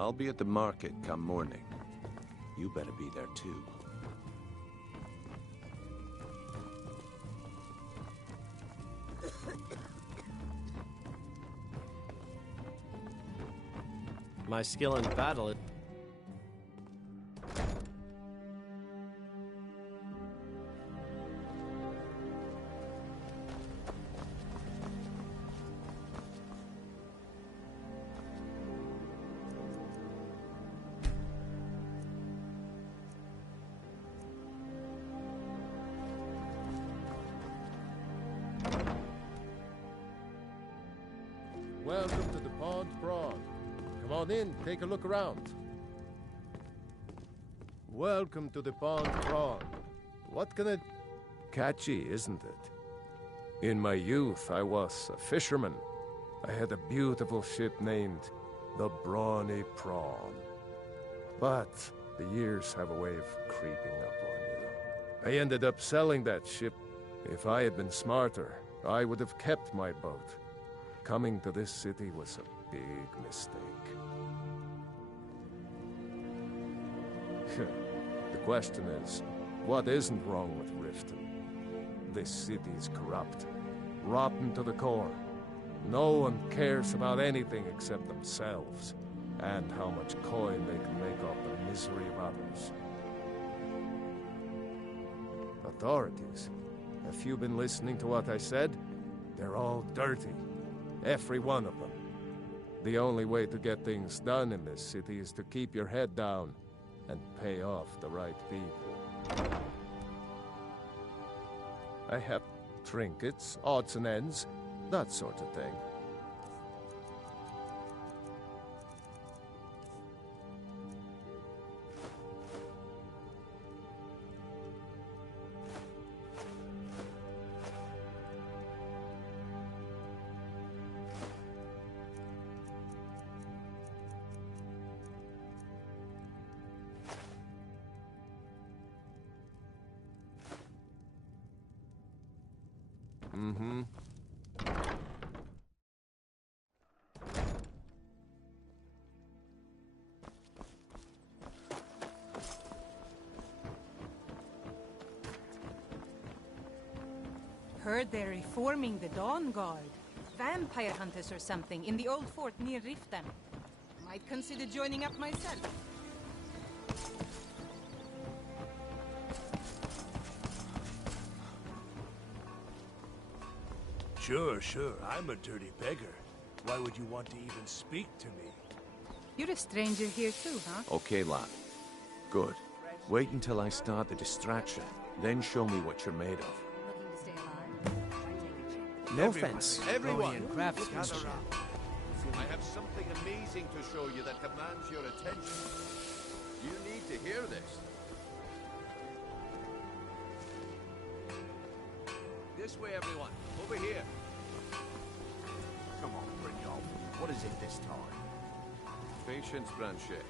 I'll be at the market come morning. You better be there too. My skill in battle. Welcome to the Pond Prawn. Come on in, take a look around. Welcome to the Pond Prawn. What can it... Catchy, isn't it? In my youth, I was a fisherman. I had a beautiful ship named the Brawny Prawn. But the years have a way of creeping up on you. I ended up selling that ship. If I had been smarter, I would have kept my boat. Coming to this city was a big mistake. The question is, what isn't wrong with Riften? This city is corrupt, rotten to the core. No one cares about anything except themselves, and how much coin they can make off the misery of others. Authorities, have you been listening to what I said? They're all dirty. Every one of them. The only way to get things done in this city is to keep your head down and pay off the right people. I have trinkets, odds and ends, that sort of thing. Mm-hmm. Heard they're reforming the Dawn Guard. Vampire hunters or something in the old fort near Riften. Might consider joining up myself. Sure. I'm a dirty beggar. Why would you want to even speak to me? You're a stranger here too, huh? Okay, lad. Good. Wait until I start the distraction, then show me what you're made of. Looking to stay alive? No offense. Everyone, craftsmanship. I have something amazing to show you that commands your attention. You need to hear this. This way, everyone. Over here. Come on, Brignold. What is it this time? Patience, Branchet.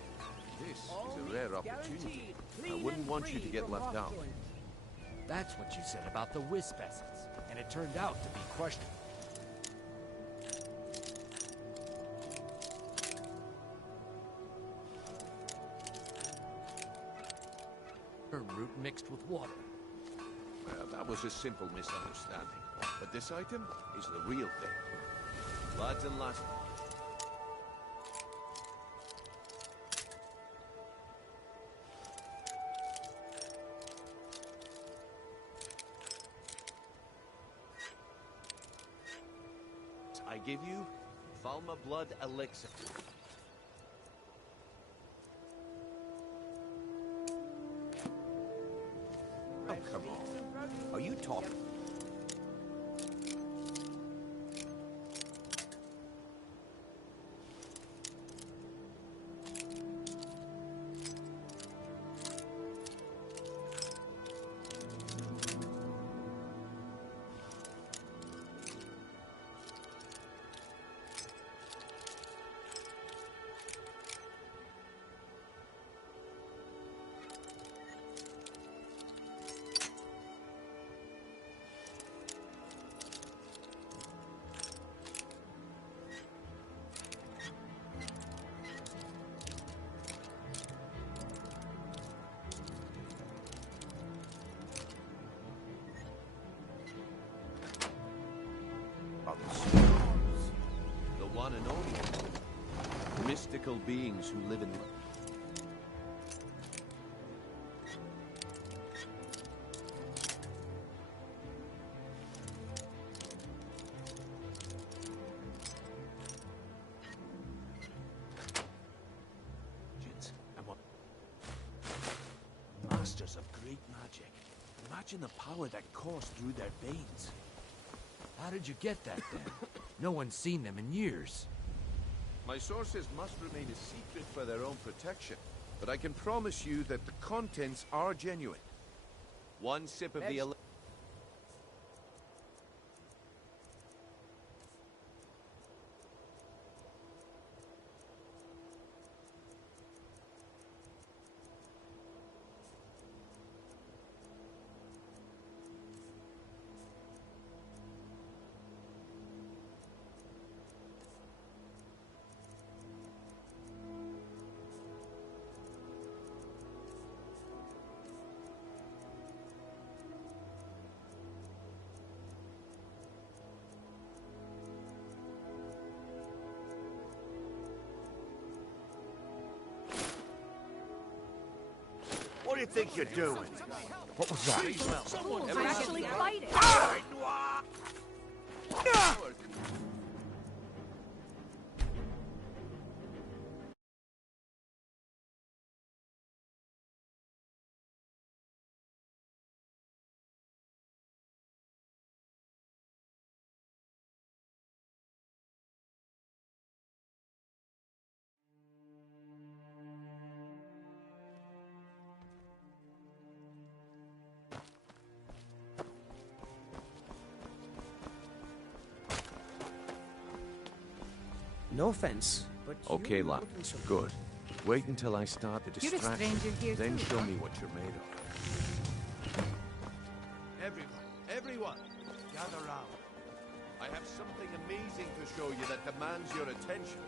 This is a rare opportunity. I wouldn't want you to get left out. That's what you said about the wisp essence, and it turned out to be questionable. Root mixed with water. Well, that was a simple misunderstanding. But this item is the real thing. Lads and lasses. I give you Falma Blood Elixir. Oh, come on. Are you talking? one and only. Mystical beings who live in... And what? Masters of great magic. Imagine the power that coursed through their veins. How did you get that then? No one's seen them in years. My sources must remain a secret for their own protection, but I can promise you that the contents are genuine. One sip of the... What do you think you're doing? What was that? Fools are actually fighting. No offense, but Okay, you're lad. looking so Good. Wait until I start the You're a distraction. stranger here Then too, show huh? me what you're made of. Everyone, gather round. I have something amazing to show you that demands your attention.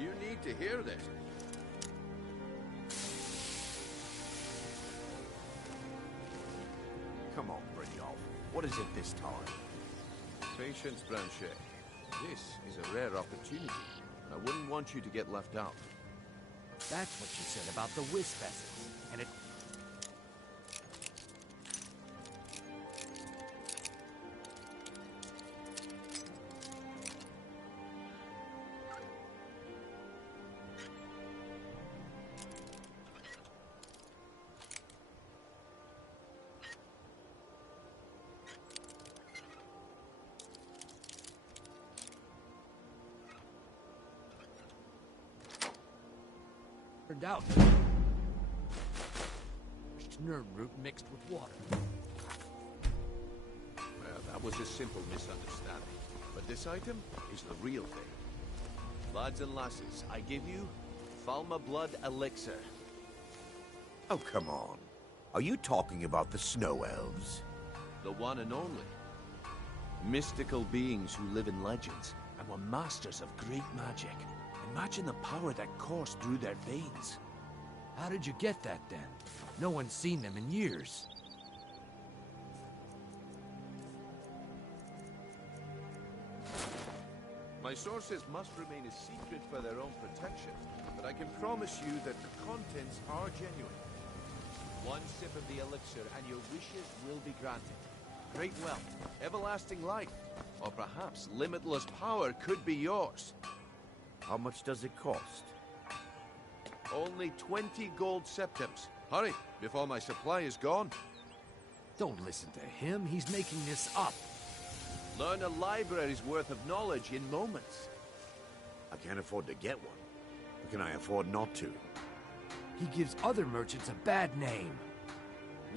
You need to hear this. Come on, Brynjolf. What is it this time? Patience, Branchet. This is a rare opportunity. I wouldn't want you to get left out. That's what you said about the wisp essence. And it... turned out. Nerd root mixed with water. Well, that was a simple misunderstanding. But this item is the real thing. Lads and lasses, I give you Falma Blood Elixir. Oh, come on. Are you talking about the Snow Elves? The one and only. Mystical beings who live in legends And were masters of great magic. Imagine the power that coursed through their veins. How did you get that then? No one's seen them in years. My sources must remain a secret for their own protection, but I can promise you that the contents are genuine. One sip of the elixir and your wishes will be granted. Great wealth, everlasting life, or perhaps limitless power could be yours. How much does it cost? Only 20 gold septims. Hurry, before my supply is gone. Don't listen to him. He's making this up. Learn a library's worth of knowledge in moments. I can't afford to get one. But can I afford not to? He gives other merchants a bad name.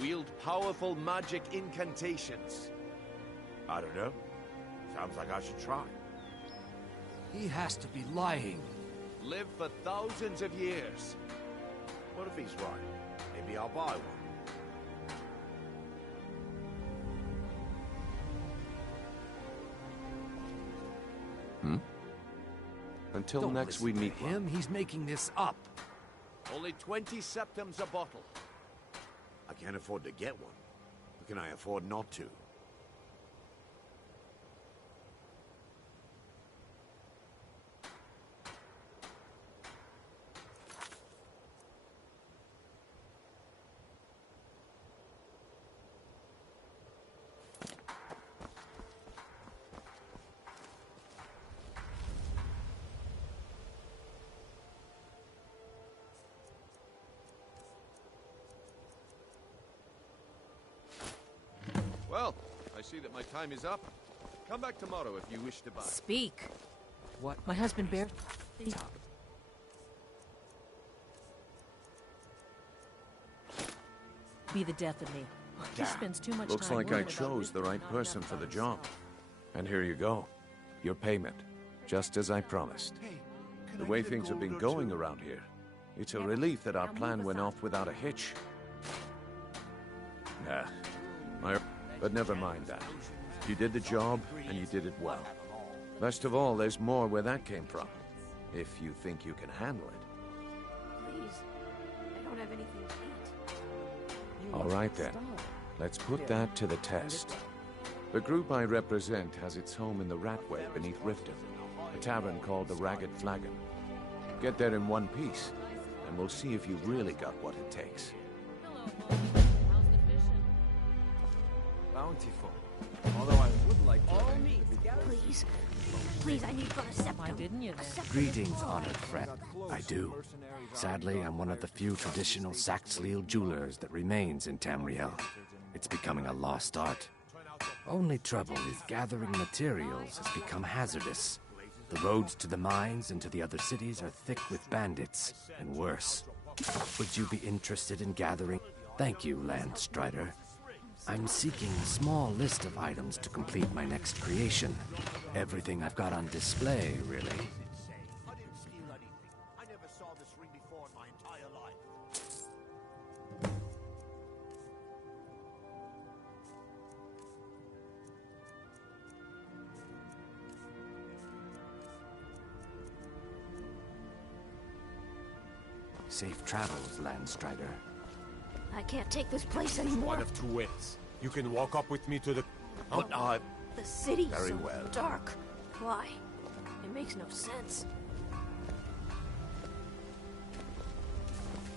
Wield powerful magic incantations. I don't know. Sounds like I should try. He has to be lying. Live for thousands of years. What if he's right? Maybe I'll buy one. Until Don't next listen we to meet him. He's making this up. Only 20 septims a bottle. I can't afford to get one. But can I afford not to? Well, I see that my time is up. Come back tomorrow if you wish to buy. Speak. What? My husband bears. Be the death of me. He spends too much Looks time like I worrying about chose the wisdom, right not person enough for the about job. himself. And here you go. Your payment. Just as I promised. Hey, can The I way get a things have gold been or going two? around here, it's a Never. relief that our Now move plan went aside. off without a hitch. Nah, but never mind that. You did the job, and you did it well. Best of all, there's more where that came from. If you think you can handle it. Please. I don't have anything to eat. All right then. Let's put that to the test. The group I represent has its home in the Ratway beneath Riften, a tavern called the Ragged Flagon. Get there in one piece, and we'll see if you've really got what it takes. Bountiful. Although I would like to. Please. Please, I need for a septum. Why didn't you A then? septum. Greetings, honored friend. I do. Sadly, I'm one of the few traditional Saxhleel jewelers that remains in Tamriel. It's becoming a lost art. Only trouble is gathering materials has become hazardous. The roads to the mines and to the other cities are thick with bandits, and worse. Would you be interested in gathering? Thank you, Landstrider. I'm seeking a small list of items to complete my next creation. Everything I've got on display, really. I didn't steal anything. I never saw this ring before in my entire life. Safe travels, Landstrider. I can't take this place anymore. One of two ways. You can walk up with me to the... But I... The city's Very so well. dark. Why? It makes no sense.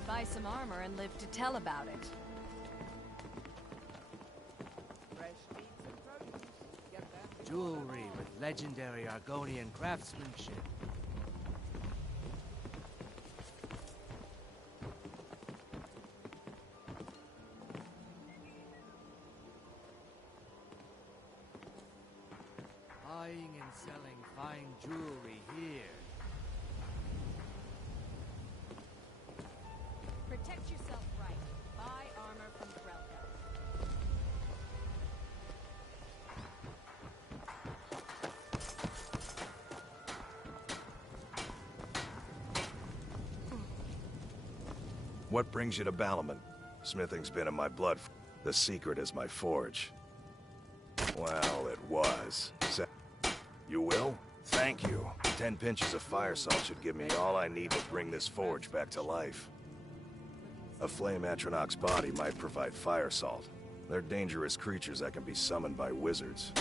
Buy some armor and live to tell about it. Jewelry with legendary Argonian craftsmanship. Buying and selling fine jewelry here. Protect yourself right. Buy armor from Grelka. What brings you to Balaman? Smithing's been in my blood. The secret is my forge. Well, it was. You will? Thank you. 10 pinches of fire salt should give me all I need to bring this forge back to life. A flame Atronach's body might provide fire salt. They're dangerous creatures that can be summoned by wizards.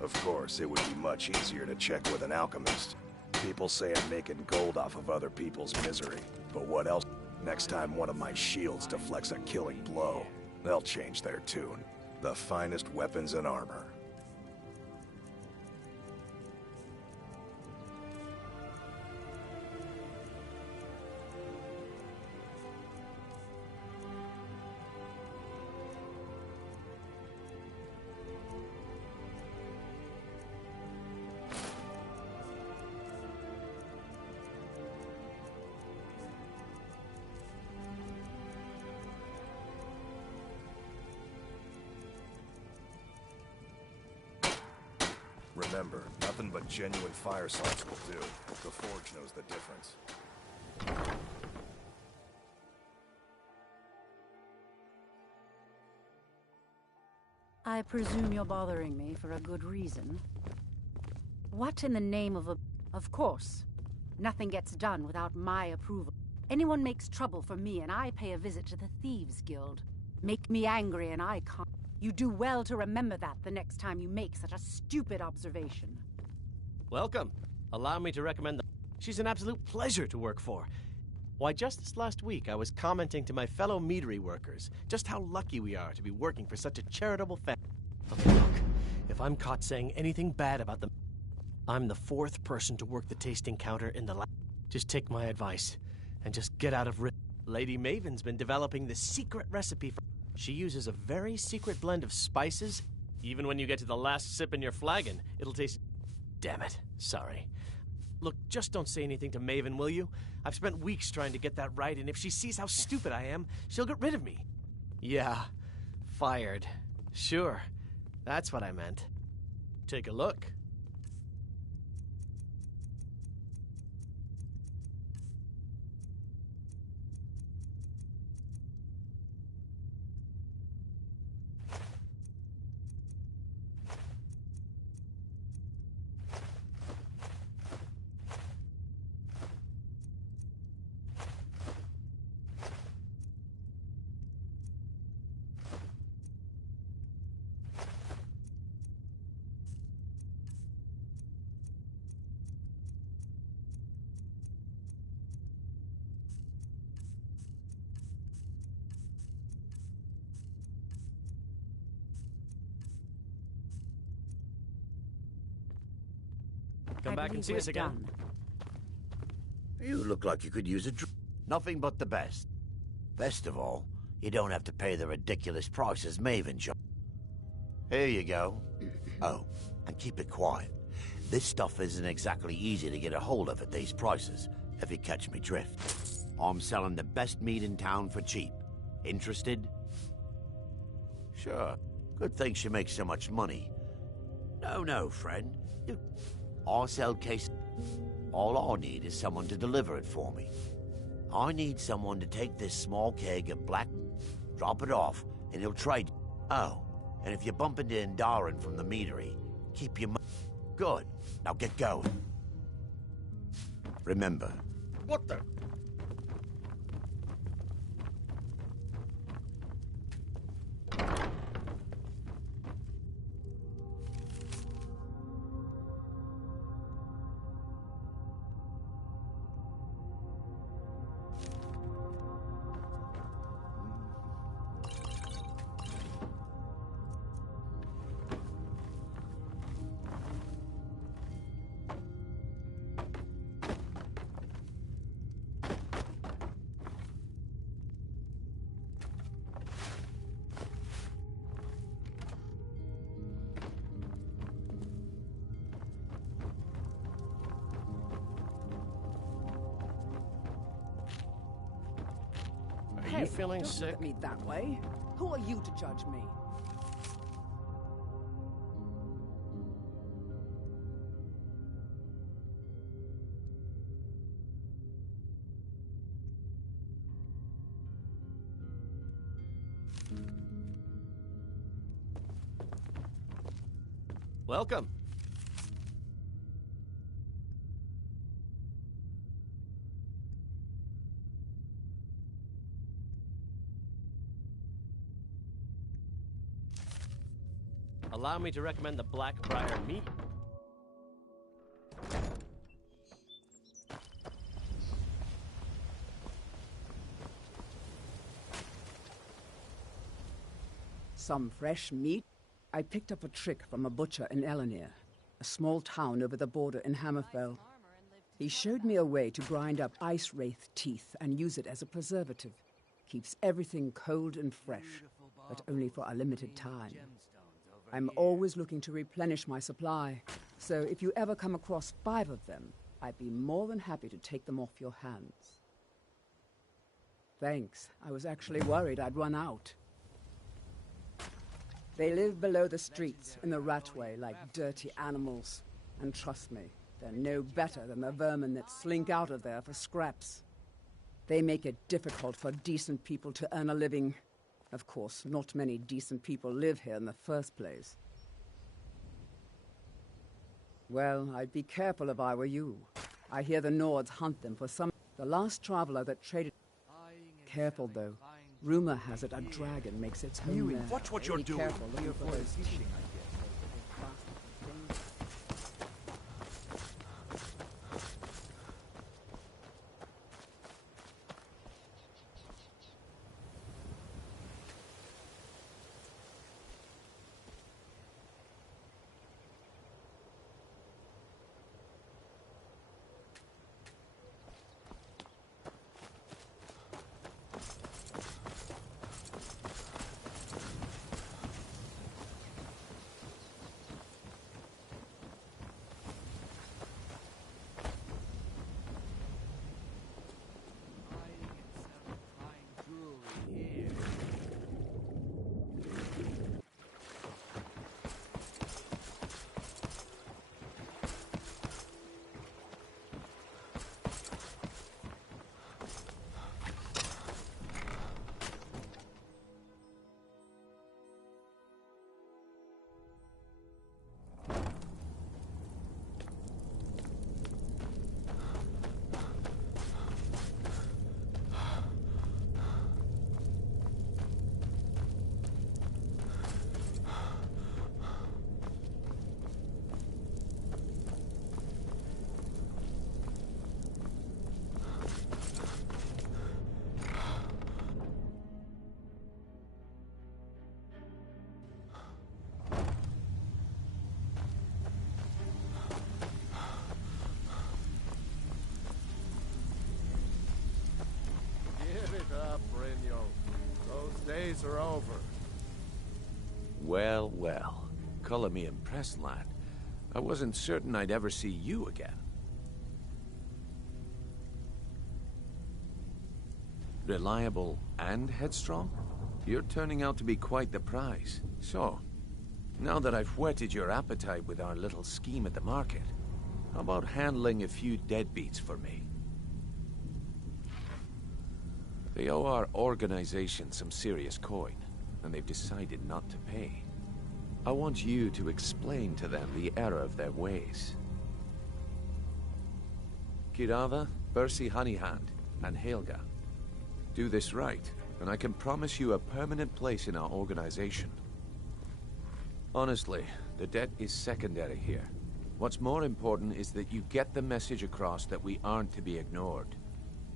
Of course, it would be much easier to check with an alchemist. People say I'm making gold off of other people's misery. But what else? Next time one of my shields deflects a killing blow, they'll change their tune. The finest weapons and armor. Remember, nothing but genuine fire salts will do. The forge knows the difference. I presume you're bothering me for a good reason. What in the name of a... Of course. Nothing gets done without my approval. Anyone makes trouble for me and I pay a visit to the Thieves Guild. Make me angry and I can't. You do well to remember that the next time you make such a stupid observation. Welcome. Allow me to recommend the... She's an absolute pleasure to work for. Why, just this last week, I was commenting to my fellow meadery workers just how lucky we are to be working for such a charitable family. Okay, look, if I'm caught saying anything bad about them, I'm the 4th person to work the tasting counter in the lab. Just take my advice and just get out of... Lady Maven's been developing the secret recipe for... She uses a very secret blend of spices. Even when you get to the last sip in your flagon, it'll taste... Damn it. Sorry. Look, just don't say anything to Maven, will you? I've spent weeks trying to get that right, and if she sees how stupid I am, she'll get rid of me. Yeah, fired. Sure, that's what I meant. Take a look. Come back and see us again. You look like you could use a Nothing but the best. Best of all, you don't have to pay the ridiculous prices Maven charges. Here you go. Oh, and keep it quiet. This stuff isn't exactly easy to get a hold of at these prices, if you catch me drift. I'm selling the best meat in town for cheap. Interested? Sure. Good thing she makes so much money. No, friend. I'll sell case. All I need is someone to deliver it for me. I need someone to take this small keg of black, drop it off, and he'll trade. Oh, and if you bump into Indarin from the meadery, keep your Good. Now get going. Remember. What the? Are you feeling don't sick? Look at me that way. Who are you to judge me? Welcome. Allow me to recommend the Blackbriar meat. Some fresh meat? I picked up a trick from a butcher in Elenir, a small town over the border in Hammerfell. He showed me a way to grind up ice wraith teeth and use it as a preservative. Keeps everything cold and fresh, but only for a limited time. I'm always looking to replenish my supply, so if you ever come across 5 of them, I'd be more than happy to take them off your hands. Thanks. I was actually worried I'd run out. They live below the streets, in the ratway, like dirty animals. And trust me, they're no better than the vermin that slink out of there for scraps. They make it difficult for decent people to earn a living. Of course, not many decent people live here in the first place. Well, I'd be careful if I were you. I hear the Nords hunt them for some... The last traveler that traded... Careful, though. Rumor has it a dragon makes its home there. Watch what you're Be doing. careful looking for those fishing. Give it up, Brynjo. Those days are over. Well, well. Color me impressed, lad. I wasn't certain I'd ever see you again. Reliable and headstrong? You're turning out to be quite the prize. So, now that I've whetted your appetite with our little scheme at the market, how about handling a few deadbeats for me? They owe our organization some serious coin, and they've decided not to pay. I want you to explain to them the error of their ways. Kirava, Bersi Honeyhand, and Helga. Do this right, and I can promise you a permanent place in our organization. Honestly, the debt is secondary here. What's more important is that you get the message across that we aren't to be ignored.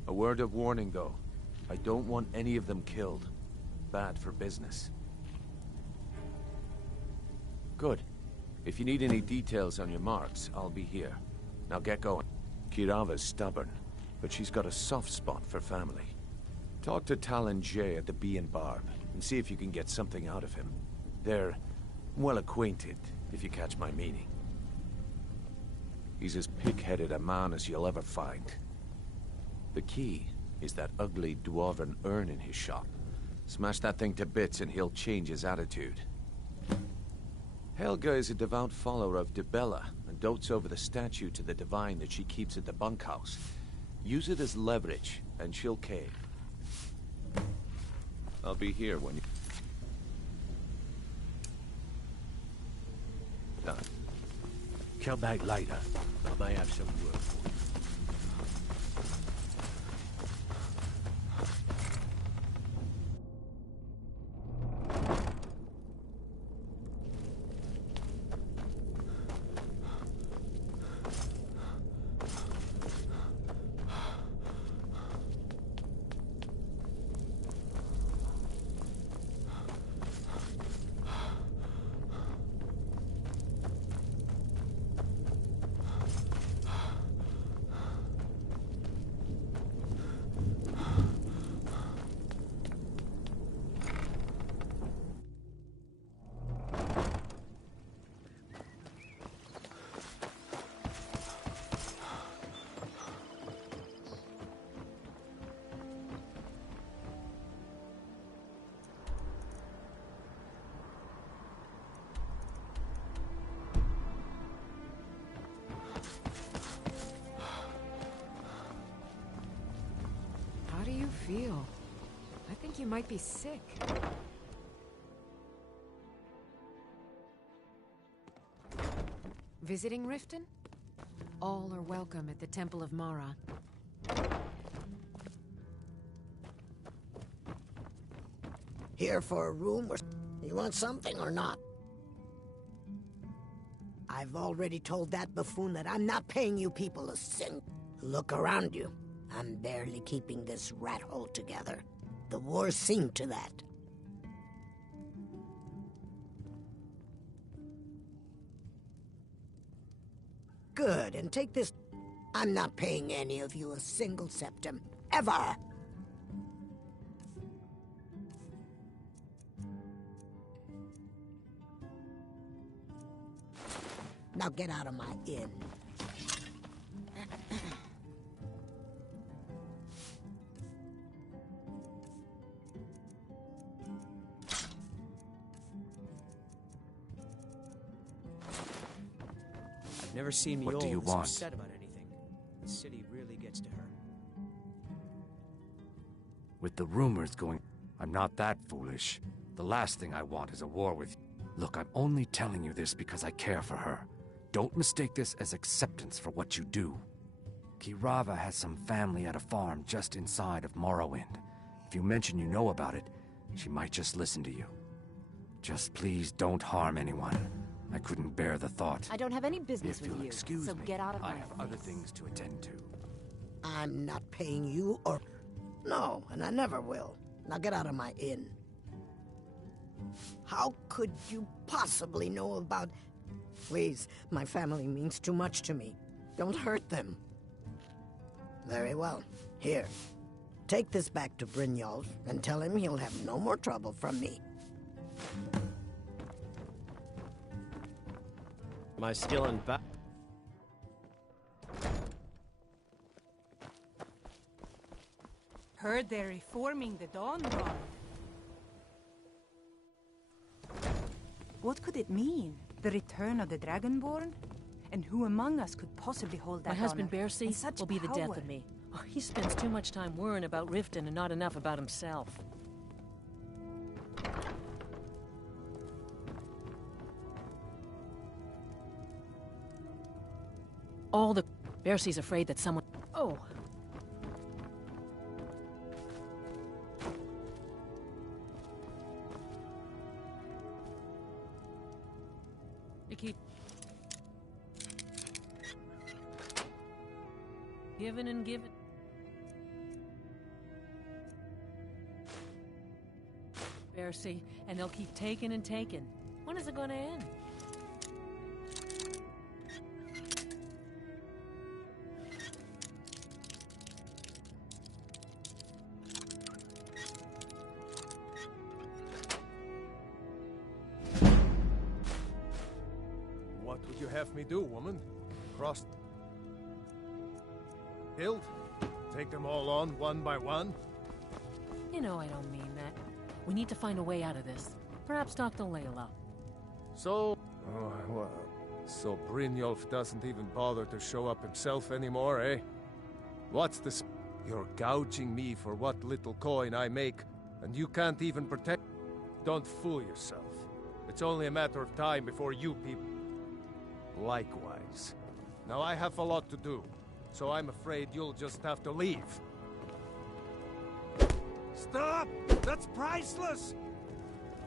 A word of warning, though. I don't want any of them killed. Bad for business. Good. If you need any details on your marks, I'll be here. Now get going. Kirava's stubborn, but she's got a soft spot for family. Talk to Talon Jay at the Bee and Barb, and see if you can get something out of him. They're well acquainted, if you catch my meaning. He's as pig-headed a man as you'll ever find. The key is that ugly dwarven urn in his shop. Smash that thing to bits and he'll change his attitude. Helga is a devout follower of Dibella and dotes over the statue to the divine that she keeps at the bunkhouse. Use it as leverage, and she'll cave. I'll be here when you... Done. Come back later. I may have some work for you. How do you feel? I think you might be sick. Visiting Riften? All are welcome at the Temple of Mara. Here for a room or... You want something or not? I've already told that buffoon that I'm not paying you people a cent. Look around you. I'm barely keeping this rat hole together. The war's seen to that. Good, and take this... I'm not paying any of you a single septim. Ever! Now get out of my inn. I've never seen What do you Mjolnir want? upset about anything. The city really gets to her. With the rumors going... I'm not that foolish. The last thing I want is a war with you. Look, I'm only telling you this because I care for her. Don't mistake this as acceptance for what you do. Kirava has some family at a farm just inside of Morrowind. If you mention you know about it, she might just listen to you. Just please don't harm anyone. I couldn't bear the thought. I don't have any business If you'll with you, excuse so me, get out of my I have other things to attend to. I'm not paying you or... No, and I never will. Now get out of my inn. How could you possibly know about... Please, my family means too much to me. Don't hurt them. Very well. Here. Take this back to Brynjolf and tell him he'll have no more trouble from me. My skill in ba- Heard they're reforming the Dawn Guard. What could it mean? The return of the Dragonborn? And who among us could possibly hold that My husband honor? Bercy And such will be the death power? of me. Oh, he spends too much time worrying about Riften and not enough about himself. All the... Bercy's afraid that someone... Oh! You keep... Giving and giving. Bercy, and they'll keep taking and taking. When is it gonna end? What would you have me do, woman? Cross... Hilt? Take them all on, one by one? You know I don't mean that. We need to find a way out of this. Perhaps talk to Layla. So... Oh, well... So Brynjolf doesn't even bother to show up himself anymore, eh? What's this? You're gouging me for what little coin I make, and you can't even protect... Don't fool yourself. It's only a matter of time before you people... Likewise. Now I have a lot to do, so I'm afraid you'll just have to leave. Stop! That's priceless!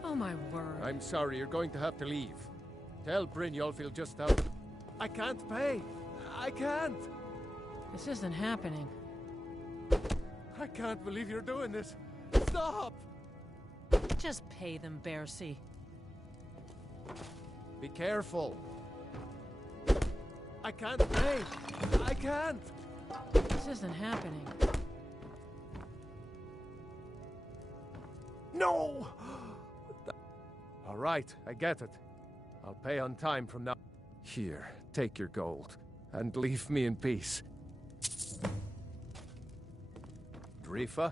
Oh my word. I'm sorry, you're going to have to leave. Tell Brynjolf he'll just have to... I can't pay! I can't! This isn't happening. I can't believe you're doing this! Stop! Just pay them, Bercy. Be careful. I can't pay! I can't! This isn't happening. No! All right, I get it. I'll pay on time from now. Here, take your gold, and leave me in peace. Drifa?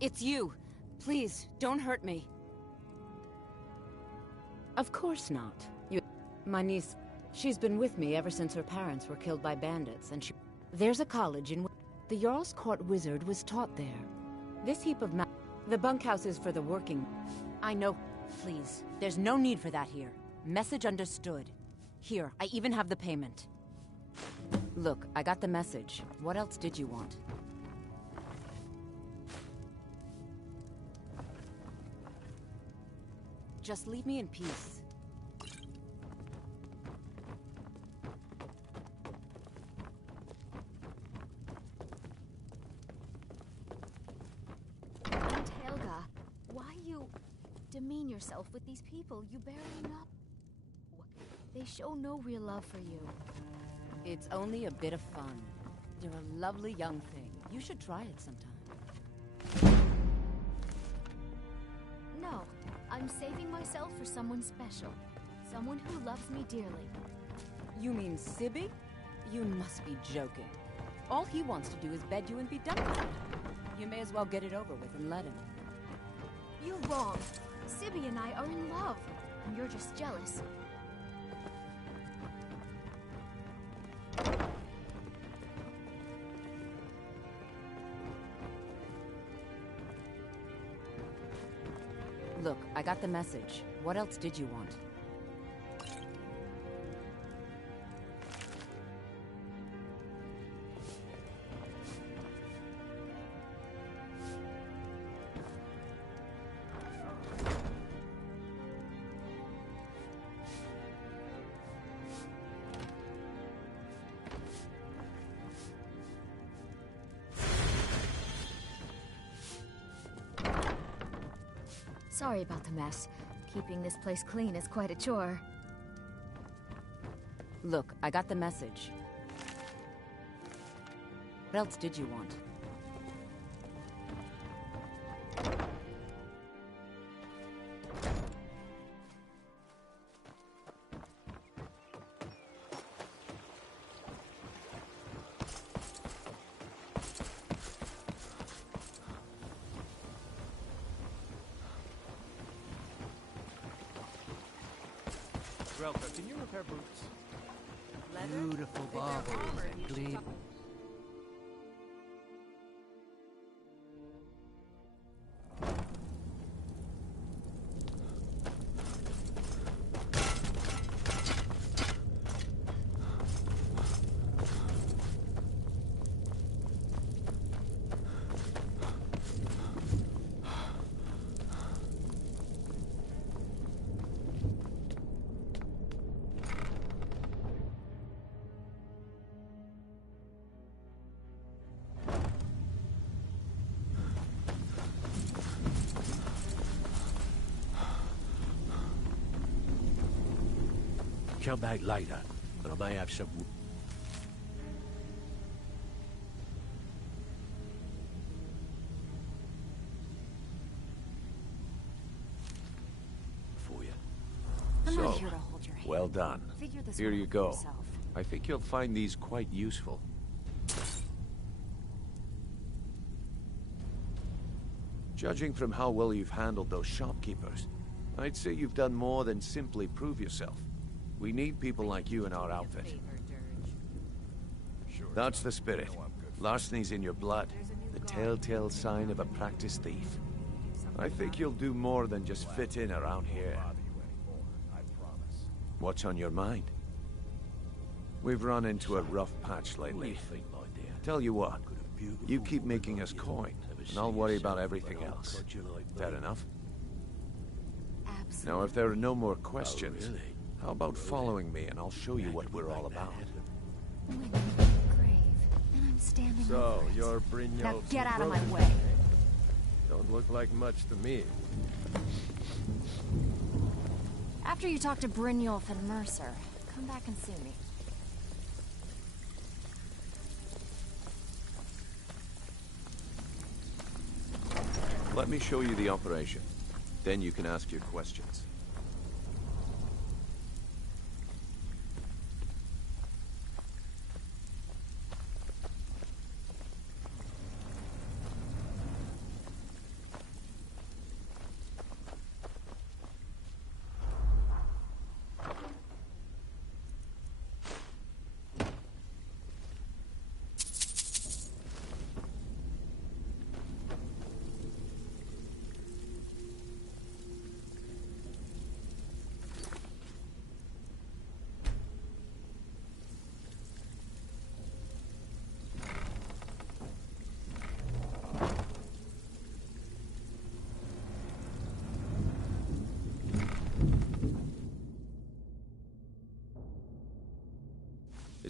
It's you. Please, don't hurt me. Of course not. My niece, she's been with me ever since her parents were killed by bandits, and there's a college in the Jarl's Court wizard was taught there. This heap of the bunkhouse is for the working. I know. Please, there's no need for that here. Message understood. Here, I even have the payment. Look, I got the message. What else did you want? Just leave me in peace. And Helga, why you demean yourself with these people you barely know? They show no real love for you. It's only a bit of fun. You're a lovely young thing. You should try it sometime. No, I'm saving myself for someone special. Someone who loves me dearly. You mean Sibby? You must be joking. All he wants to do is bed you and be done with it. You may as well get it over with and let him. You're wrong. Sibby and I are in love, and you're just jealous. Look, I got the message. What else did you want? Sorry about the mess. Keeping this place clean is quite a chore. Look, I got the message. What else did you want? Relka, can you repair boots? Beautiful baubles and gleam. Come back later, and I may have some... for you. I'm not So, here to hold your hand. well done. Figure this Here one you out for go. yourself. I think you'll find these quite useful. Judging from how well you've handled those shopkeepers, I'd say you've done more than simply prove yourself. We need people like you in our outfit. That's the spirit. Larceny's in your blood, the telltale sign of a practiced thief. I think you'll do more than just fit in around here. What's on your mind? We've run into a rough patch lately. Tell you what, you keep making us coin, and I'll worry about everything else. Fair enough? Now, if there are no more questions, how about following me and I'll show you what we're all about? So, you're Brynjolf. Now get out of my brother. way. Don't look like much to me. After you talk to Brynjolf and Mercer, come back and see me. Let me show you the operation. Then you can ask your questions.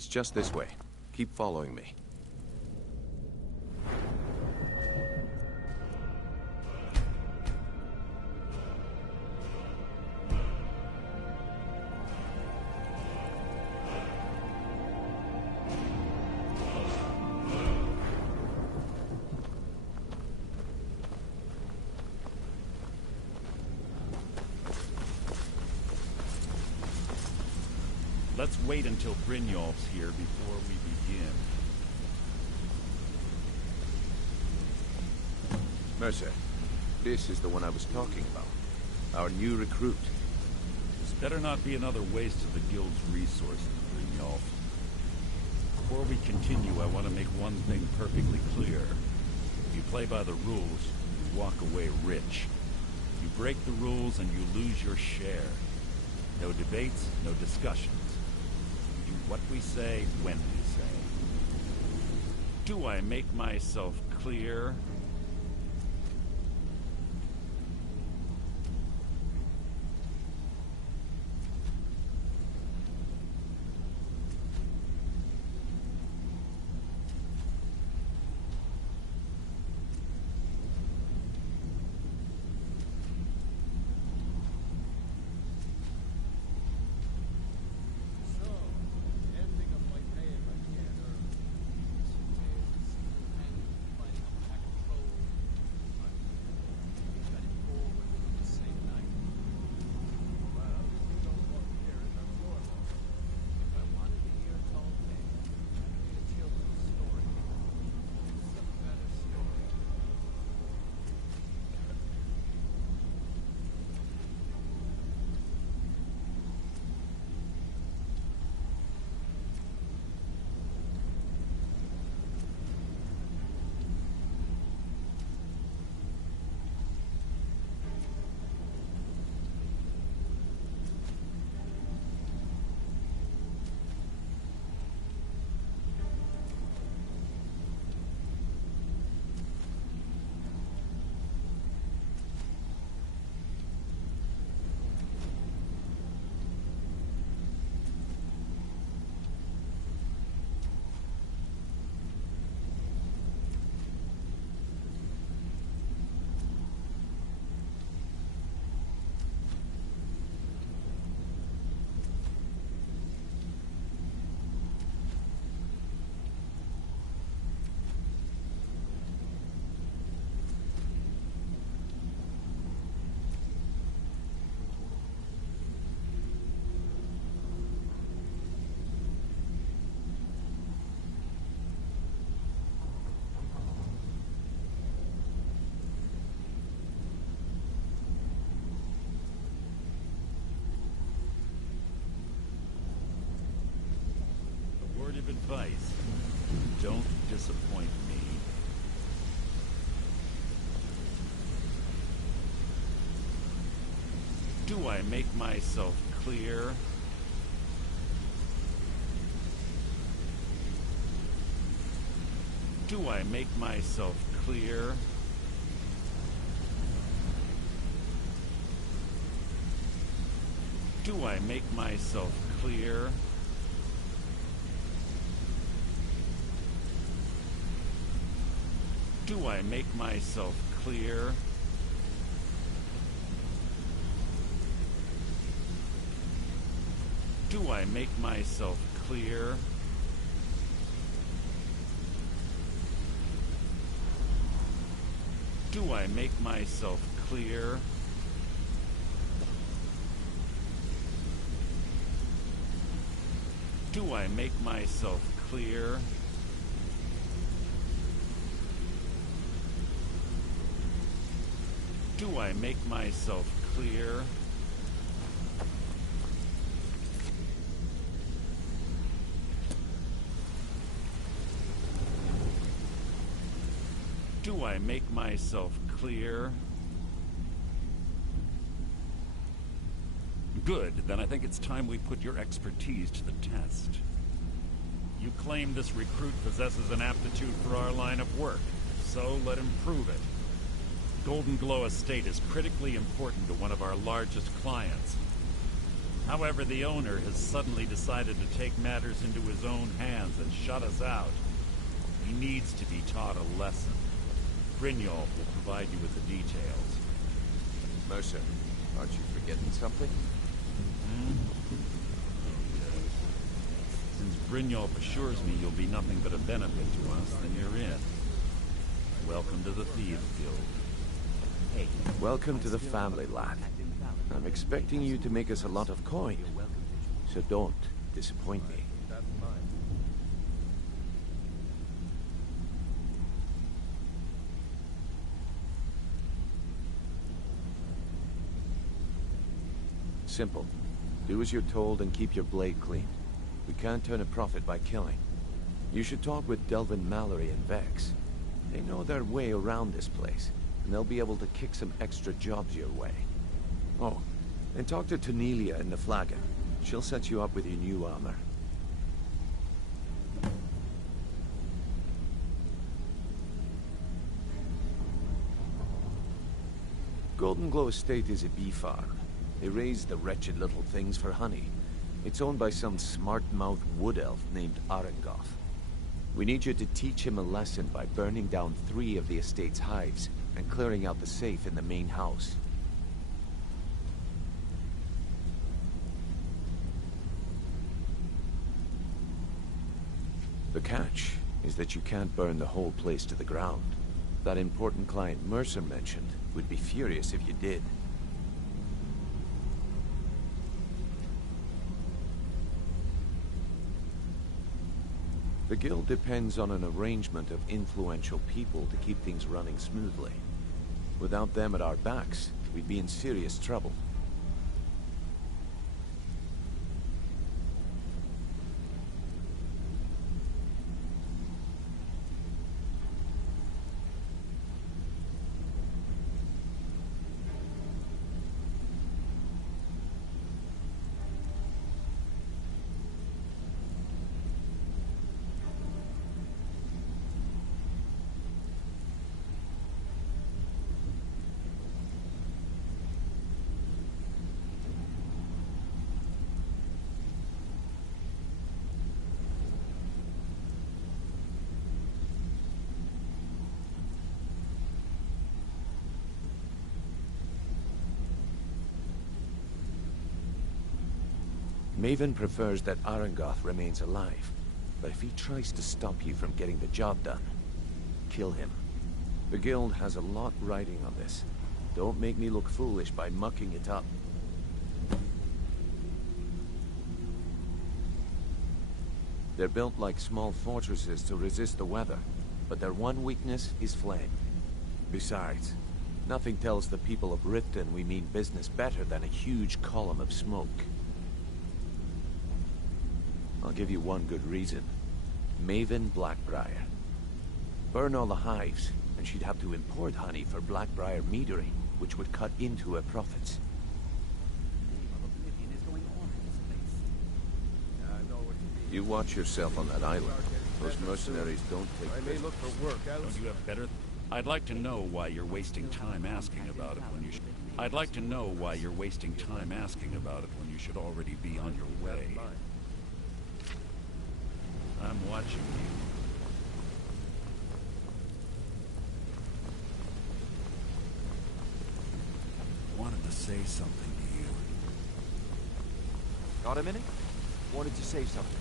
It's just this way. Keep following me. Let's wait until Brynjolf's here before we begin. Mercer, this is the one I was talking about. Our new recruit. This better not be another waste of the Guild's resources, Brynjolf. Before we continue, I want to make one thing perfectly clear. If you play by the rules, you walk away rich. You break the rules and you lose your share. No debates, no discussions. We do what we say, when we say. Do I make myself clear? Of advice. Don't disappoint me. Do I make myself clear? Do I make myself clear? Do I make myself clear? Do I make myself clear? Do I make myself clear? Do I make myself clear? Do I make myself clear? Do I make myself clear? Do I make myself clear? Good, then I think it's time we put your expertise to the test. You claim this recruit possesses an aptitude for our line of work, so let him prove it. Golden Glow Estate is critically important to one of our largest clients. However, the owner has suddenly decided to take matters into his own hands and shut us out. He needs to be taught a lesson. Brynjolf will provide you with the details. Mercer, aren't you forgetting something? Since Brynjolf assures me you'll be nothing but a benefit to us, then you're in. Welcome to the Thieves Guild. Hey. Welcome to the family, lad. I'm expecting you to make us a lot of coin, so don't disappoint me. Simple. Do as you're told and keep your blade clean. We can't turn a profit by killing. You should talk with Delvin Mallory and Vex. They know their way around this place, and they'll be able to kick some extra jobs your way. Oh, and talk to Tanelia in the Flagon. She'll set you up with your new armor. Golden Glow Estate is a bee farm. They raise the wretched little things for honey. It's owned by some smart-mouthed wood elf named Arengoth. We need you to teach him a lesson by burning down 3 of the estate's hives and clearing out the safe in the main house. The catch is that you can't burn the whole place to the ground. That important client Mercer mentioned would be furious if you did. The guild depends on an arrangement of influential people to keep things running smoothly. Without them at our backs, we'd be in serious trouble. Maven prefers that Arengoth remains alive, but if he tries to stop you from getting the job done, kill him. The guild has a lot riding on this. Don't make me look foolish by mucking it up. They're built like small fortresses to resist the weather, but their one weakness is flame. Besides, nothing tells the people of Riften we mean business better than a huge column of smoke. I'll give you one good reason. Maven Blackbriar. Burn all the hives, and she'd have to import honey for Blackbriar meadering, which would cut into her profits. You watch yourself on that island. Those mercenaries don't take I may look for work. Don't you have better? I'd like to know why you're wasting time asking about it when you should. I'd like to know why you're wasting time asking about it when you should already be on your way. I'm watching you. Wanted to say something to you. Got a minute? Wanted to say something.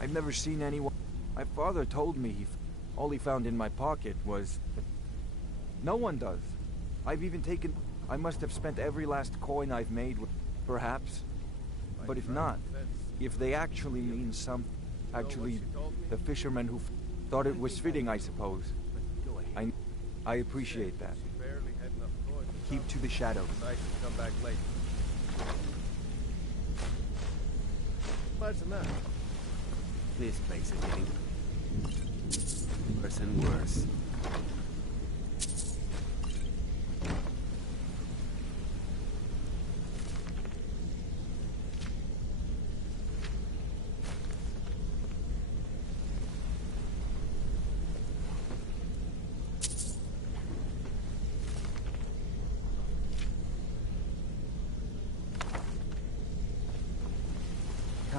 I've never seen anyone... My father told me all he found in my pocket was... No one does. I've even taken... I must have spent every last coin I've made, perhaps. But if not, if they actually mean something... Actually, the fisherman who thought it was fitting, I suppose. I appreciate that. Keep to the shadows. Come back late. Imagine that. This place is getting worse and worse.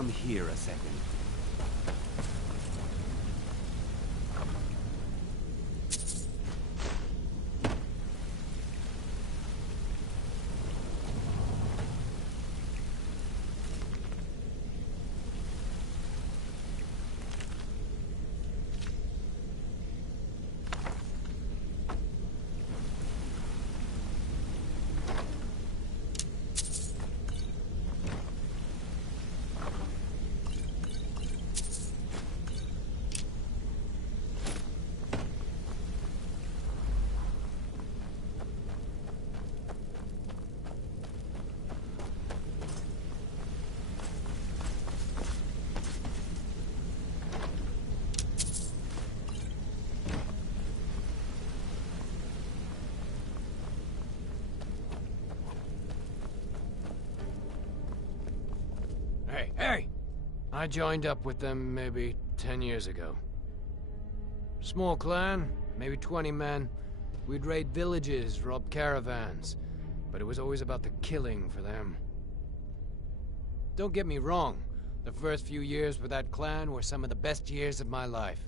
come here a second. Hey! I joined up with them maybe 10 years ago. Small clan, maybe 20 men. We'd raid villages, rob caravans, but it was always about the killing for them. Don't get me wrong, the first few years with that clan were some of the best years of my life.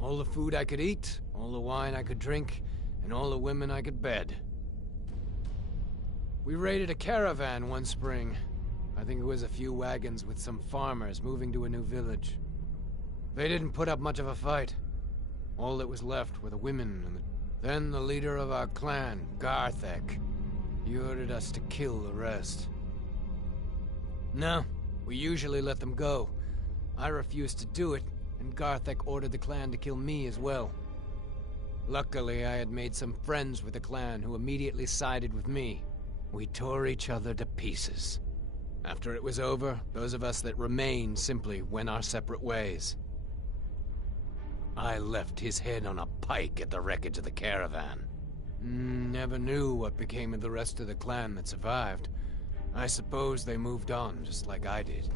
All the food I could eat, all the wine I could drink, and all the women I could bed. We raided a caravan one spring. I think it was a few wagons with some farmers moving to a new village. They didn't put up much of a fight. All that was left were the women and then the leader of our clan, Garthek. He ordered us to kill the rest. No, we usually let them go. I refused to do it, and Garthek ordered the clan to kill me as well. Luckily, I had made some friends with the clan who immediately sided with me. We tore each other to pieces. After it was over, those of us that remained simply went our separate ways. I left his head on a pike at the wreckage of the caravan. Never knew what became of the rest of the clan that survived. I suppose they moved on, just like I did.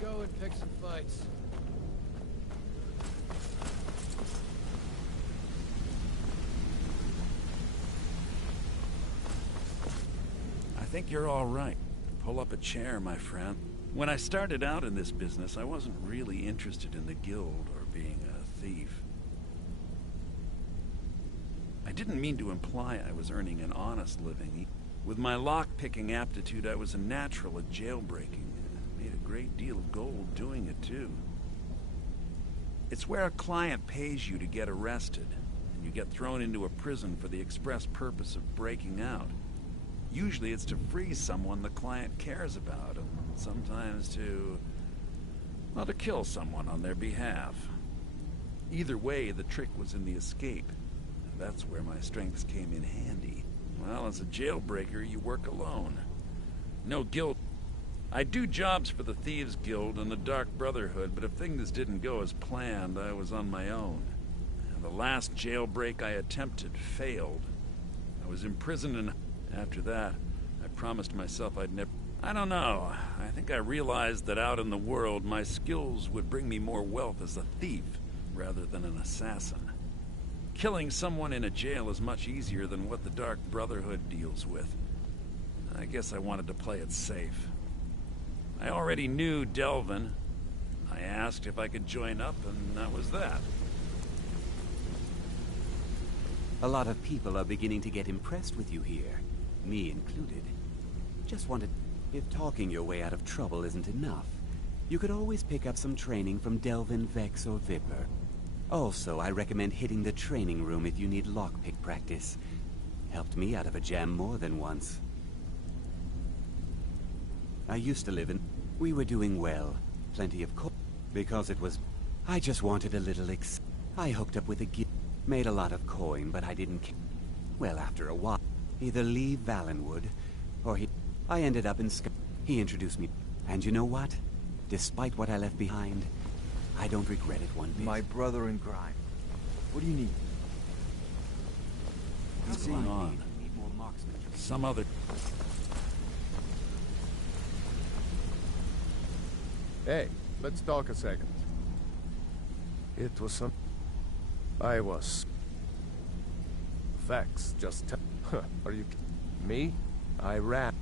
Go and pick some fights. I think you're all right. Pull up a chair, my friend. When I started out in this business, I wasn't really interested in the guild or being a thief. I didn't mean to imply I was earning an honest living. With my lock-picking aptitude, I was a natural at jailbreaking. Made a great deal of gold doing it, too. It's where a client pays you to get arrested, and you get thrown into a prison for the express purpose of breaking out. Usually it's to free someone the client cares about, and sometimes to kill someone on their behalf. Either way, the trick was in the escape, and that's where my strengths came in handy. Well, as a jailbreaker, you work alone. No guild. I do jobs for the Thieves Guild and the Dark Brotherhood, but if things didn't go as planned, I was on my own. And the last jailbreak I attempted failed. I was imprisoned, and after that, I promised myself I'd never... I don't know. I think I realized that out in the world, my skills would bring me more wealth as a thief rather than an assassin. Killing someone in a jail is much easier than what the Dark Brotherhood deals with. I guess I wanted to play it safe. I already knew Delvin. I asked if I could join up, and that was that. A lot of people are beginning to get impressed with you here, me included. Just wanted... If talking your way out of trouble isn't enough, you could always pick up some training from Delvin, Vex, or Vipper. Also, I recommend hitting the training room if you need lockpick practice. Helped me out of a jam more than once. I used to live in... We were doing well. Plenty of because it was... I just wanted a little I hooked up with a made a lot of coin, but I didn't well, after a while, either leave Valenwood, or I ended up in He introduced me, and you know what? Despite what I left behind, I don't regret it one bit. My brother in crime. What do you need? What's going on? Need more marksmanship. Some other... Hey, let's talk a second. It was some... I was... Vex just Are you... Me? I ran.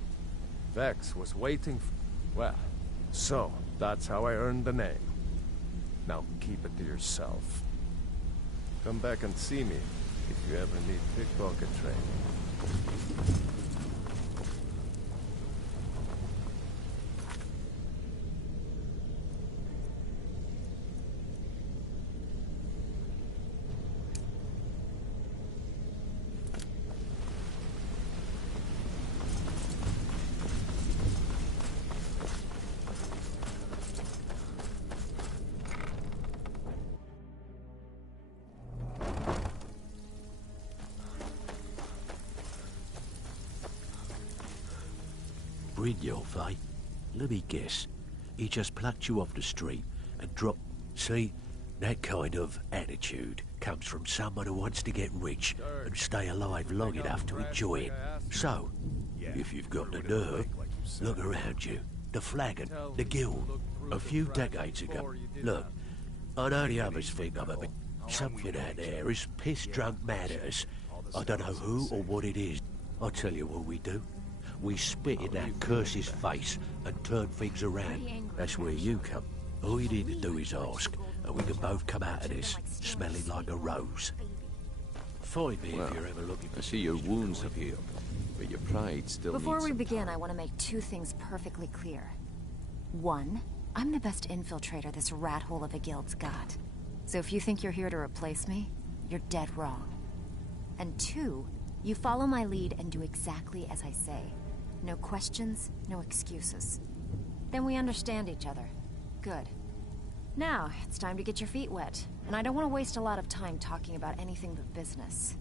Vex was waiting Well, so, that's how I earned the name. Now keep it to yourself. Come back and see me if you ever need pickpocket training. Brynjolf, eh? Let me guess. He just plucked you off the street and dropped... See, that kind of attitude comes from someone who wants to get rich and stay alive long enough to enjoy it. So, if you've got the nerve, look around you. The flagon, the guild. A few decades ago. Look, I know the others think I'm a bit... Something out there is piss-drunk mad at us. I don't know who or what it is. I'll tell you what we do. We spit in that curse's face and turn things around. That's where you come. All you need to do is ask, and we can both come out of this smelling like a rose. Find me if you're ever looking for... I see your wounds have healed, but your pride still Before needs we some begin, time. I want to make two things perfectly clear. One, I'm the best infiltrator this rat hole of a guild's got. So if you think you're here to replace me, you're dead wrong. And two, you follow my lead and do exactly as I say. No questions, no excuses. Then we understand each other. Good. Now, it's time to get your feet wet. And I don't want to waste a lot of time talking about anything but business.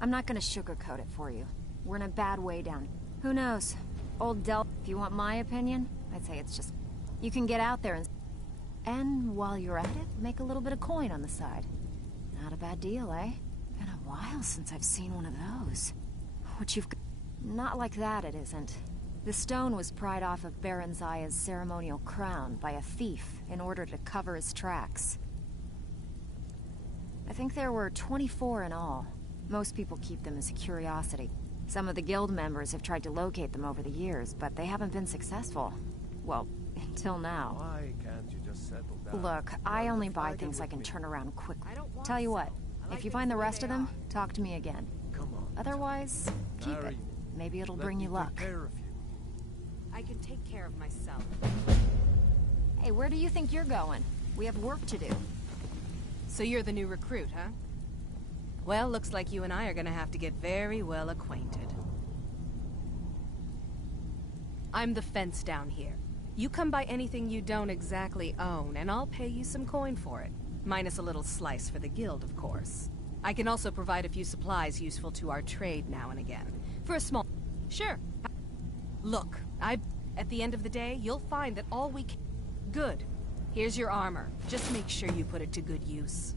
I'm not gonna sugarcoat it for you. We're in a bad way down. Who knows? Old Del... If you want my opinion, I'd say it's just... You can get out there and... And while you're at it, make a little bit of coin on the side. Not a bad deal, eh? Been a while since I've seen one of those. What you've... Not like that, it isn't. The stone was pried off of Baron Zaya's ceremonial crown by a thief in order to cover his tracks. I think there were 24 in all. Most people keep them as a curiosity. Some of the guild members have tried to locate them over the years, but they haven't been successful. Well, until now. Why can't you just settle down? Look, I only buy things I can turn around quickly. Tell you what, if you find the rest of them, talk to me again. Come on. Otherwise, keep it. Maybe it'll bring you luck. I can take care of myself. Hey, where do you think you're going? We have work to do. So you're the new recruit, huh? Well, looks like you and I are gonna have to get very well acquainted. I'm the fence down here. You come by anything you don't exactly own, and I'll pay you some coin for it. Minus a little slice for the guild, of course. I can also provide a few supplies useful to our trade now and again. For a small... Sure. Look, at the end of the day, you'll find that all we can... Good. Here's your armor. Just make sure you put it to good use.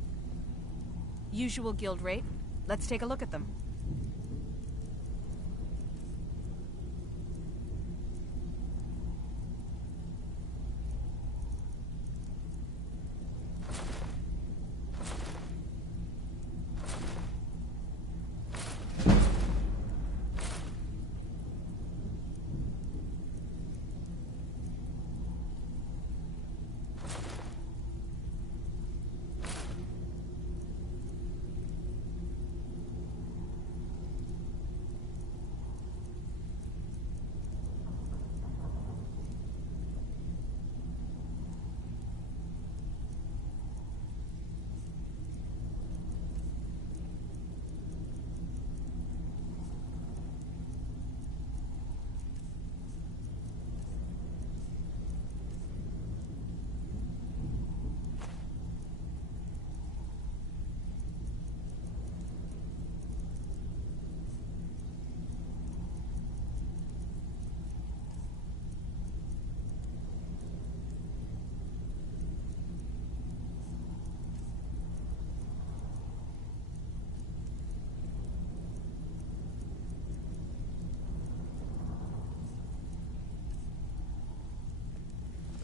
Usual guild rate. Let's take a look at them.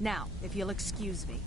Now, if you'll excuse me.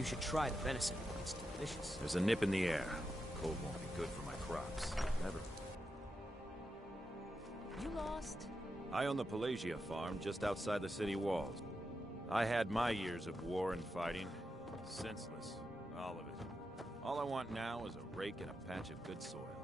You should try the venison. It's delicious. There's a nip in the air. Cold won't be good for my crops. Never. You lost? I own the Pelagia farm just outside the city walls. I had my years of war and fighting. Senseless. All of it. All I want now is a rake and a patch of good soil.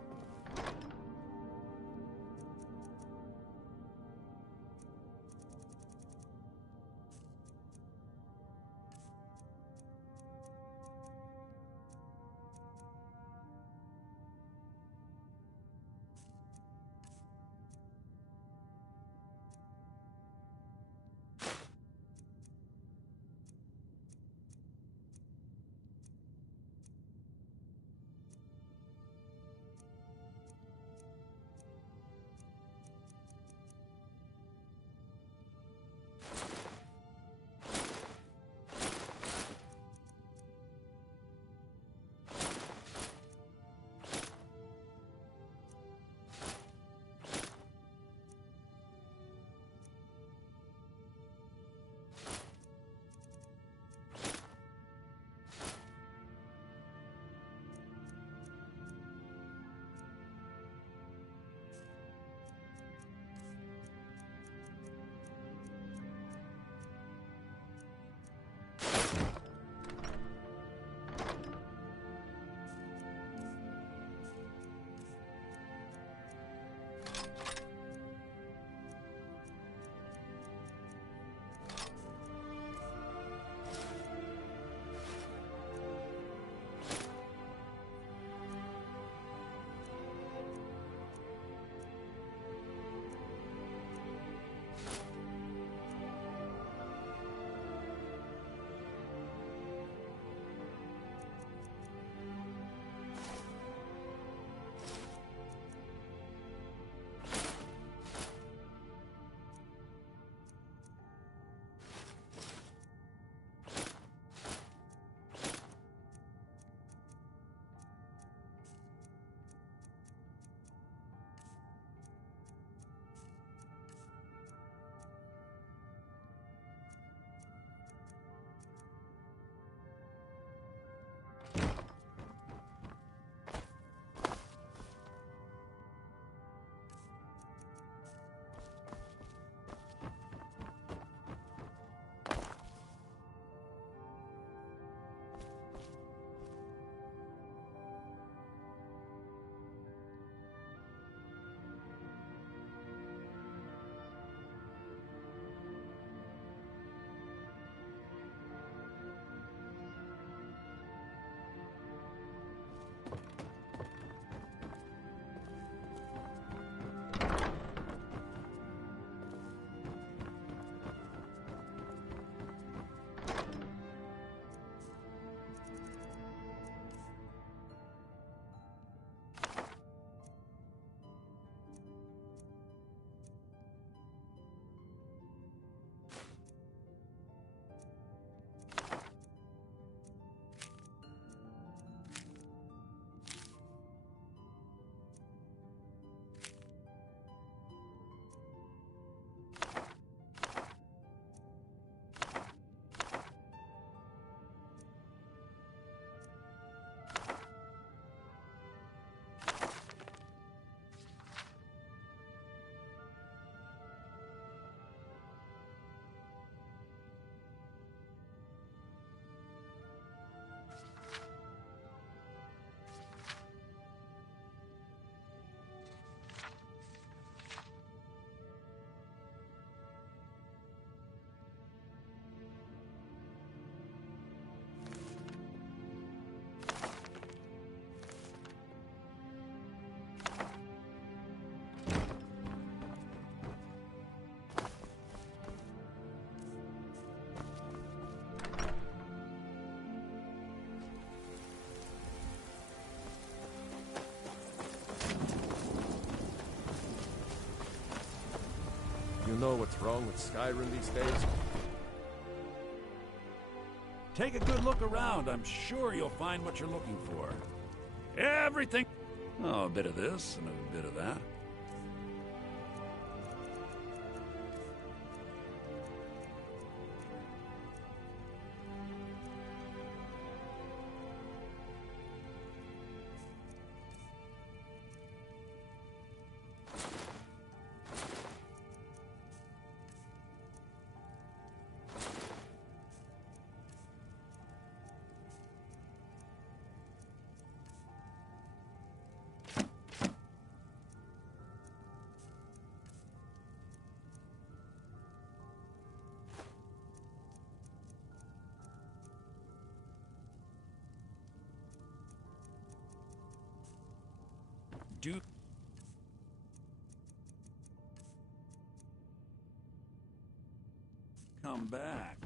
know what's wrong with Skyrim these days? Take a good look around. I'm sure you'll find what you're looking for. Everything. Oh, a bit of this and a bit of that. Do come back.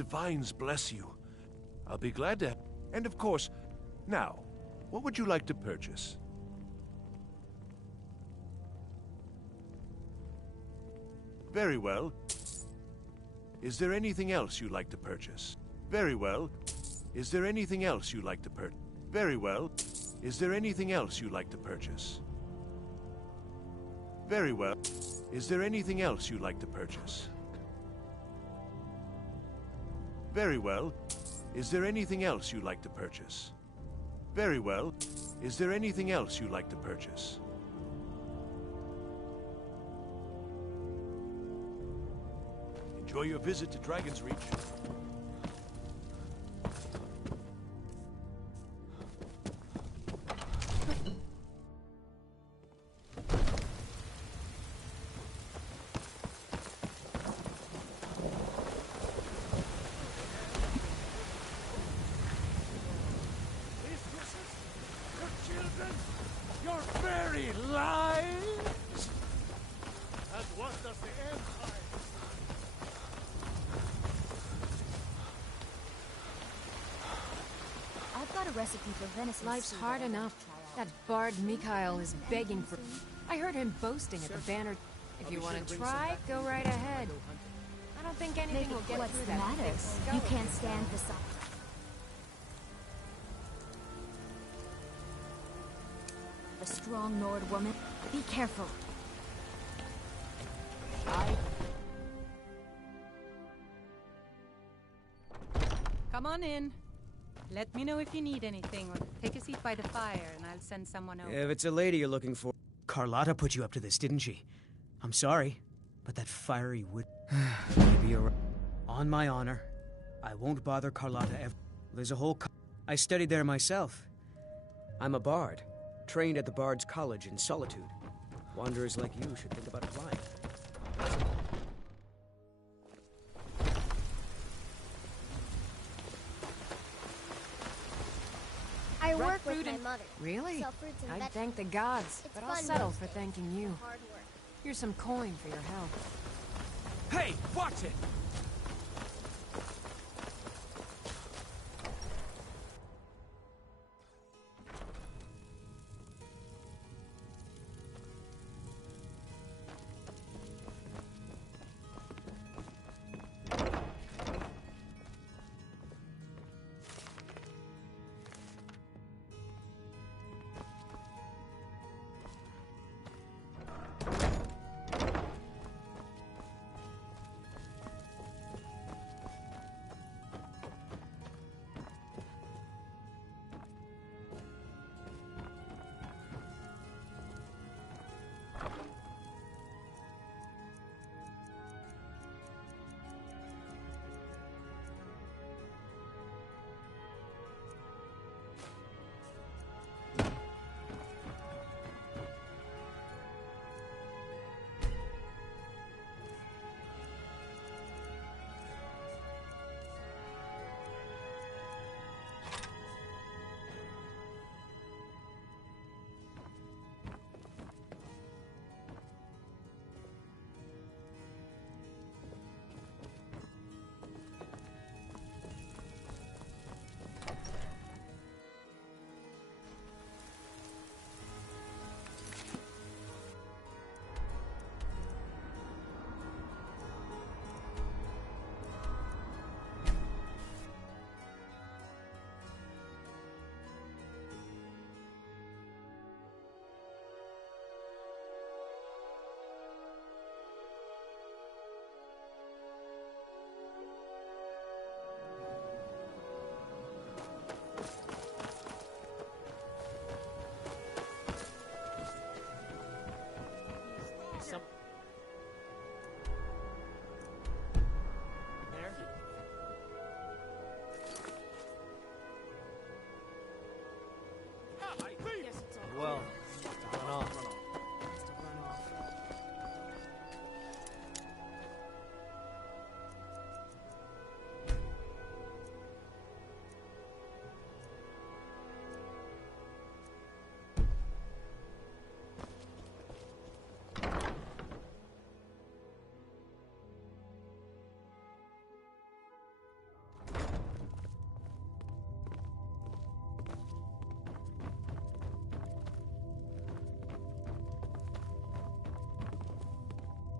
Divines bless you. I'll be glad to... And of course, now, What would you like to purchase? Very well. Is there anything else you'd like to purchase? Very well. Is there anything else you'd like to purchase? Very well. Is there anything else you'd like to purchase? Very well. Is there anything else you'd like to purchase? Very well. Is there anything else you'd like to purchase? Very well. Is there anything else you'd like to purchase? Enjoy your visit to Dragon's Reach. Recipe for venison. Life's hard enough. That bard Mikhail is begging for... I heard him boasting at the banner. If you want to try, go right ahead. I don't think anything will get What's through the that. matter? You can't stand the sun. A strong Nord woman. Be careful. Come on in. Let me know if you need anything, or take a seat by the fire, and I'll send someone over. If it's a lady you're looking for... Carlotta put you up to this, didn't she? I'm sorry, but that fiery wood... Maybe you're right. On my honor, I won't bother Carlotta ever. There's a whole... I studied there myself. I'm a bard, trained at the Bard's College in Solitude. Wanderers like you should think about applying. I work with my mother. Really? Sell fruits and I'd thank the gods, but I'll fun settle mostly. for thanking you. Hard work. Here's some coin for your help. Hey, watch it!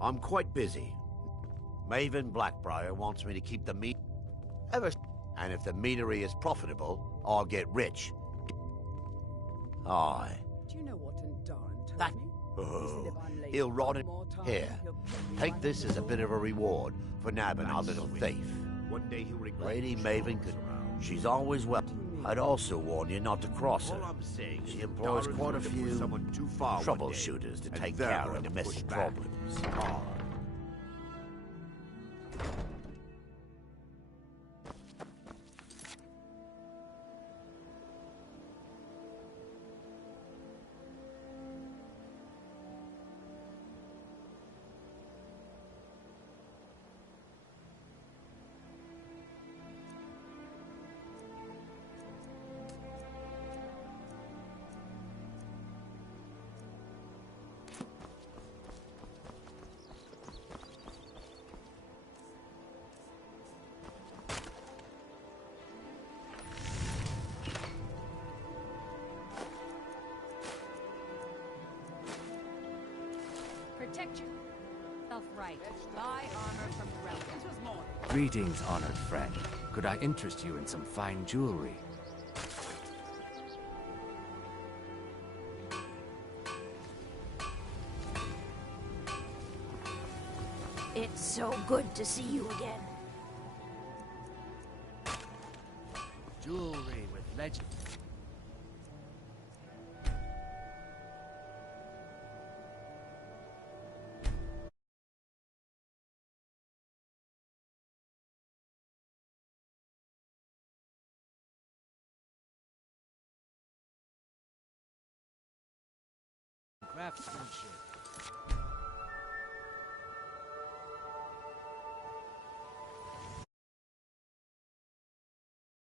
I'm quite busy. Maven Blackbriar wants me to keep the meat and if the meadery is profitable, I'll get rich. Aye. Do you know what Darn told me? Oh, he'll rot it. Here, take this as a bit of a reward for nabbing our little thief. One day he'll regret Lady Maven could... She's always well. I'd also warn you not to cross her. She employs quite a few troubleshooters to take care of domestic problems. Protect yourself right. Buy armor from relatives. Greetings, honored friend. Could I interest you in some fine jewelry? It's so good to see you again. Jewelry with legend. Craftsmanship.